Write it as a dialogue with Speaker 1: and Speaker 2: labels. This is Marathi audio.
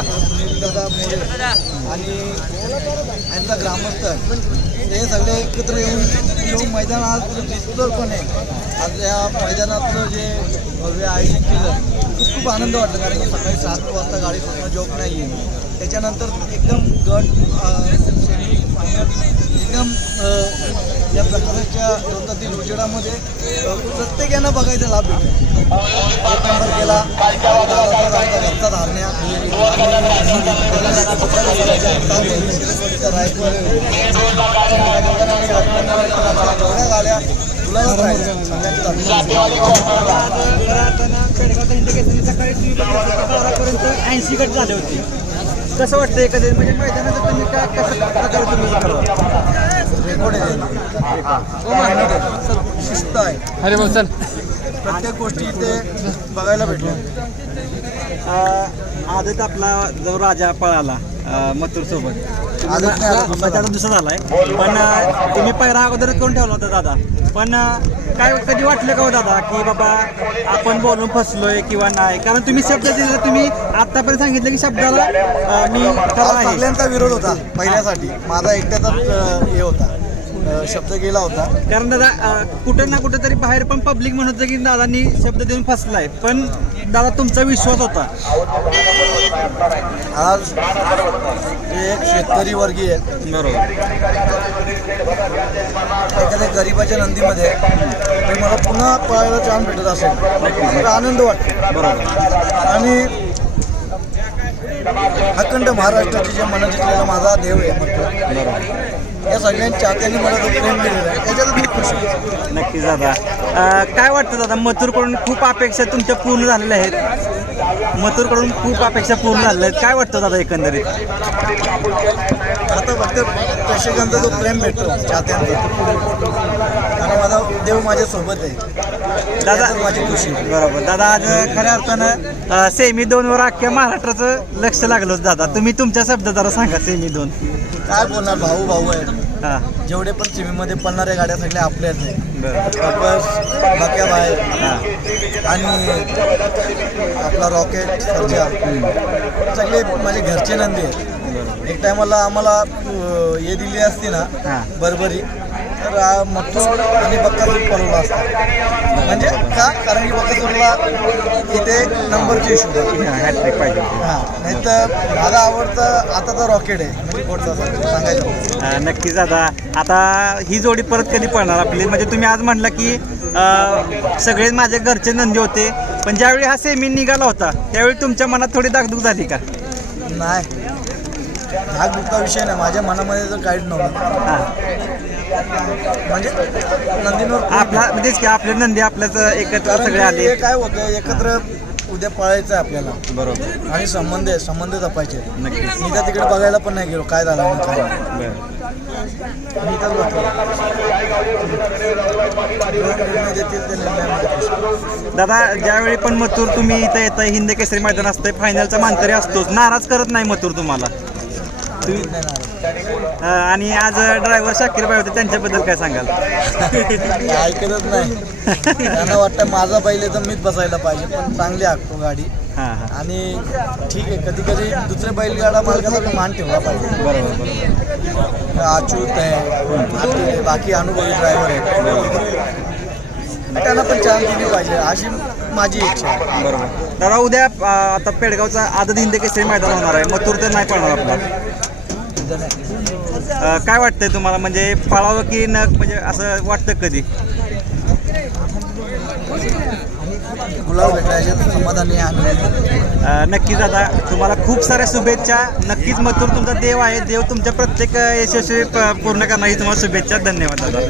Speaker 1: मोरे आणि यांचा ग्रामस्थ हे सगळे एकत्र येऊन येऊन मैदान आज दिसतोपणे आज या मैदानातलं जे भव्य आयोजन केलं खूप खूप आनंद वाटला कारण की सकाळी सात वाजता गाडी सुटणं जोक नाही आहे त्याच्यानंतर एकदम गट सेमी फायनल एकदम या प्रकारच्या लोकातील उजेडामध्ये अ, प्रत्येकानं बघायचा लाभ भेटतो एक नंबर केला दादाचा धारण्या जेवढ्या तुलाच
Speaker 2: ऐंशी गट झाले होते कसं वाटतं एखाद्या म्हणजे मैदानाचं तुम्ही काय कसं प्रकारे तुम्ही
Speaker 1: रेकॉर्ड आहे शिस्त आहे
Speaker 2: अरे मग चल.
Speaker 1: प्रत्येक गोष्टी इथे बघायला भेटल्या.
Speaker 2: आदत आपला जो राजा पळाला मथुर सोबत.
Speaker 1: आदत दुसरा
Speaker 2: झालाय. पण तुम्ही पहिला अगोदर करून ठेवला होता दादा? पण काय कधी वाटलं का हो दादा की बाबा आपण बोलून फसलोय किंवा नाही? कारण तुम्ही शब्द दिले तुम्ही आतापर्यंत सांगितलं की शब्दाला मी
Speaker 1: सगळ्यांचा विरोध होता पहिल्यासाठी. माझा एकट्याचाच अ, हे होता. शब्द गेला होता.
Speaker 2: कारण दादा कुठं ना कुठं तरी बाहेर पण पब्लिक म्हणत होतं की दादांनी शब्द देऊन फसलाय. पण दादा तुमचा विश्वास होता.
Speaker 1: आज एक शेतकरी वर्गीय
Speaker 2: बरोबर.
Speaker 1: एखाद्या गरिबाच्या नंदीमध्ये मला पुन्हा पळायला छान भेटत असेल तर आनंद वाटतो.
Speaker 2: बरोबर.
Speaker 1: आणि अखंड महाराष्ट्राची जे मनं जिंकलेला माझा देव आहे या सगळ्यांच्या चाहत्यांनी मला तो प्रेम दिलेलं आहे. त्याच्यात मी खुश आहे.
Speaker 2: नक्कीच दादा. अं, काय वाटतं दादा? मथुरकडून खूप अपेक्षा तुमच्या पूर्ण झालेल्या आहेत. मथुरकडून खूप अपेक्षा पूर्ण झालेल्या आहेत. काय वाटतं दादा एकंदरीत?
Speaker 1: आता फक्त प्रेक्षकांचा जो प्रेम भेटतो चाहत्यांचा आणि माझा देव माझ्यासोबत आहे.
Speaker 2: दादा
Speaker 1: माझी खुशी. आहे.
Speaker 2: बरोबर. दादा आज खऱ्या अर्थानं सेमी दोन वर अख्ख्या महाराष्ट्राचं लक्ष लागलं होतं दादा. तुम्ही तुमच्या शब्द जरा सांगा सेमी दोन.
Speaker 1: काय बोलणार? भाऊ भाऊ आहेत.
Speaker 2: हा.
Speaker 1: जेवढे पण सीमेमध्ये पळणाऱ्या गाड्या सगळ्या आपल्याच आहेत. बस
Speaker 2: हा.
Speaker 1: आणि आपला रॉकेट सर्जा सगळे माझे घरचे नंदी आहेत. एक टायमाला आम्हाला हे दिली असती ना. बरबरी. मथुर आणि बक्कासूर पळवला असता म्हणजे का? कारण की बक्कासूरला इथे नंबरची इशू
Speaker 2: हॅट्रिक पाहिजे
Speaker 1: हां नाही तर माझा आवडता आता तर रॉकेट आहे. म्हणजे कोणता सांगायचं
Speaker 2: नक्कीच दादा. आता ही जोडी परत कधी पडणार आपली? म्हणजे तुम्ही आज म्हणला की सगळे माझे घरचे नंदी होते. पण ज्यावेळी हा सेमी निघाला होता त्यावेळी तुमच्या मनात थोडी दागदुग झाली का?
Speaker 1: नाही. हा दुःखा विषय नाही. माझ्या मनामध्ये तर काहीच नव्हतं.
Speaker 2: हा.
Speaker 1: म्हणजे प्रेम
Speaker 2: आपला म्हणजेच की आपले नंदी आपल्याच एकत्र सगळे आले.
Speaker 1: हे काय होतं एकत्र उद्या पळायचं आहे आपल्याला.
Speaker 2: बरोबर.
Speaker 1: आणि संबंध आहे संबंध जपायचे.
Speaker 2: नक्कीच.
Speaker 1: मी तर तिकडे बघायला पण नाही गेलो काय झालं आणि काय. मी तर बघतो.
Speaker 2: दादा ज्यावेळी पण मथुर तुम्ही इथं येतं हिंद केसरी मैदान असतंय फायनलचा मानकरी असतोच. नाराज करत नाही मथुर तुम्हाला? तुम्ही. अं, आणि आज ड्रायव्हर शाकीर भाई होते त्यांच्याबद्दल काय सांगाल?
Speaker 1: ऐकतच नाही. त्यांना वाटतं माझा पहिले तर मीच बसायला पाहिजे पण चांगली हाकतो गाडी.
Speaker 2: हां हां.
Speaker 1: आणि ठीक आहे कधी कधी दुसऱ्या बैलगाडा मालकाचा मान ठेवला पाहिजे.
Speaker 2: बरोबर बरोबर.
Speaker 1: अच्युत आहे आहे बाकी अनुभवी ड्रायव्हर आहेत. त्यांना पण चान्स दिली पाहिजे अशी माझी इच्छा आहे.
Speaker 2: बरोबर. दादा उद्या अं, आता पेडगावचा आदत हिंद केसरी मैदान होणार आहे मथुर तर नाही पडणार आपला. अं, काय वाटतंय तुम्हाला? म्हणजे पळावं की न म्हणजे असं वाटतं कधी?
Speaker 1: गुलाब भेटल्याचे समाधानी आहे
Speaker 2: अ, नक्कीच दादा तुम्हाला खूप साऱ्या शुभेच्छा. नक्कीच मथुर तुमचा देव आहे. देव तुमच्या प्रत्येक अ, यशस्वी प- पूर्ण करण्याची तुम्हाला शुभेच्छा. धन्यवाद दादा.